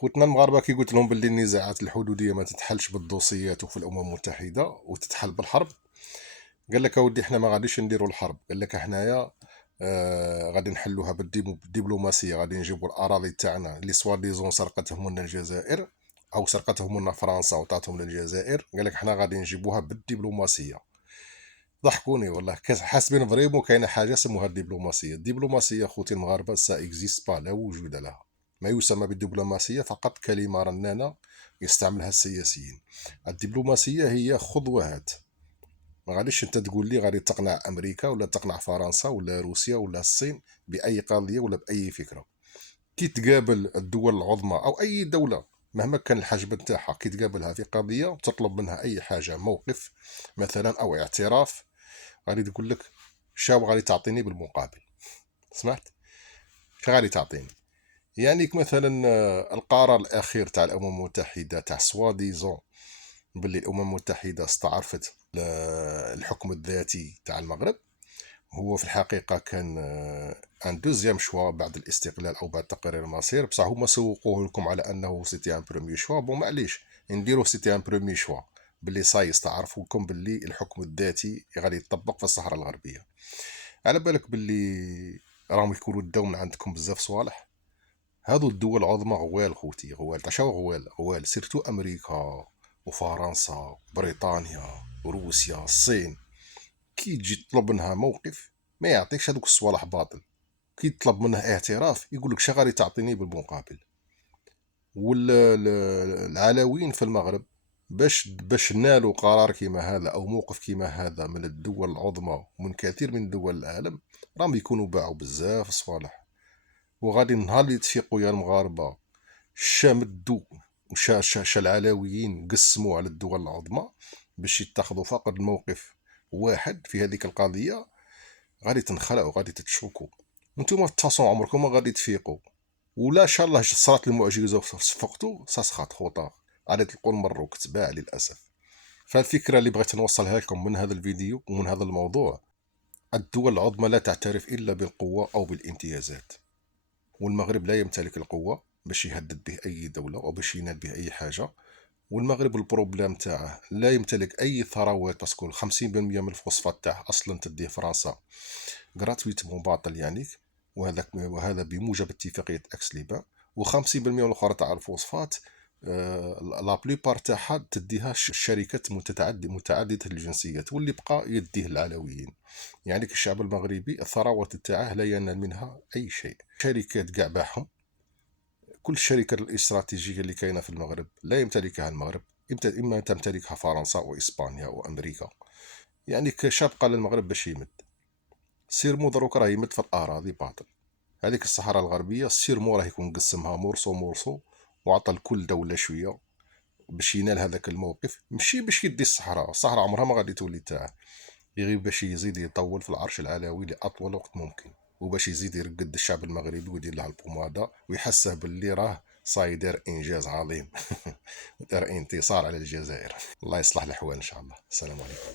خوتنا المغاربه كي قلت لهم باللي النزاعات الحدوديه ما تتحلش بالدوسيات وفي الامم المتحده وتتحل بالحرب، قال لك اودي احنا ما غاديش نديروا الحرب، قال لك حنايا غادي نحلوها بالدبلوماسيه، غادي نجيبوا الاراضي تاعنا اللي سوا ديزون سرقتهم لنا الجزائر او سرقتهم لنا فرنسا وعطاتهم للجزائر، قال لك حنا غادي نجيبوها بالدبلوماسيه. ضحكوني والله، حاسبين فريمون كاينه حاجه اسمها الدبلوماسيه. الدبلوماسيه خوتي المغاربه سا اكزيست با، لا وجود لها. ما يسمى بالدبلوماسيه فقط كلمه رنانه يستعملها السياسيين. الدبلوماسيه هي خذ وهات. ما غاديش انت تقول لي غادي تقنع امريكا ولا تقنع فرنسا ولا روسيا ولا الصين باي قضيه ولا باي فكره. كي تقابل الدول العظمى او اي دوله مهما كان الحجم نتاعها، كي تقابلها في قضيه وتطلب منها اي حاجه، موقف مثلا او اعتراف، غادي تقول لك شاو غادي تعطيني بالمقابل. سمعت؟ شا غادي تعطيني؟ يعني مثلا القرار الاخير تاع الامم المتحده تاع سوا ديزون باللي الامم المتحده استعرفت الحكم الذاتي تاع المغرب، هو في الحقيقه كان ان دوزيام شوا بعد الاستقلال او بعد تقرير المصير، بصح هما سوقوه لكم على انه سيتي ان بروميي شوا. بون معليش نديرو سيتي ان بروميي شوا باللي صاي استعرفوا لكم باللي الحكم الذاتي غادي يطبق في الصحراء الغربيه. على بالك باللي راهم يكونوا داو من عندكم بزاف صوالح. هادو الدول العظمى غوال خوتي، غوال تعشاو غوال غوال، سيرتو امريكا وفرنسا بريطانيا وروسيا الصين. كي تجي تطلب منها موقف ما يعطيكش هذوك الصوالح باطل. كي تطلب منه اعتراف يقول لك شغالي تعطيني بالمقابل. والعلاوين في المغرب باش نالوا قرار كيما هذا او موقف كيما هذا من الدول العظمى ومن كثير من دول العالم، راهم يكونوا باعوا بزاف صوالح. وغادي نهار اللي تفيقوا يا المغاربه شا مدوا شا العلويين قسموا على الدول العظمى باش يتخذوا فقط موقف واحد في هذيك القضيه، غادي تنخلعوا، غادي تتشوكوا. وانتم في التصاوم عمركم ما غادي تفيقوا، ولا شاء الله صارت المعجزه وصفقتوا ساسخات خطا، غادي تلقوا المروك تباع للاسف. فالفكره اللي بغيت نوصلها لكم من هذا الفيديو ومن هذا الموضوع، الدول العظمى لا تعترف الا بالقوه او بالامتيازات، والمغرب لا يمتلك القوه باش يهدد به اي دوله او باش ينال به اي حاجه. والمغرب البروبليم تاعه لا يمتلك اي ثروات، باسكو 50% من الفوسفات تاعه اصلا تديه فرنسا غراتويتمون باطل يعني، وهذا بموجب اتفاقيه اكس ليبا. و50% الاخرى تاع الفوسفات لا بليبار تاعها تديها الشركات متعدده الجنسيات، واللي بقى يديه العلويين. يعني الشعب المغربي الثروات تاعه لا ينال منها اي شيء. شركات كاع باعهم، كل الشركات الاستراتيجيه اللي كاينه في المغرب لا يمتلكها المغرب، اما تمتلكها فرنسا واسبانيا وامريكا. يعني كشاب قال المغرب باش يمد سير مو دروك راه يمد في الاراضي باطل. هذيك الصحراء الغربيه سير مو راه يكون قسمها مورسو مورسو وعطى لكل دوله شويه باش ينال هذاك الموقف، ماشي باش يدي الصحراء. الصحراء عمرها ما غادي تولي تاعه، غير باش يزيد يطول في العرش العلوي لاطول وقت ممكن، وباش يزيد يرقد الشعب المغربي ويدير له البوماده ويحسه باللي راه صايدر انجاز عظيم. دار انتصار على الجزائر. الله يصلح الاحوال ان شاء الله. السلام عليكم.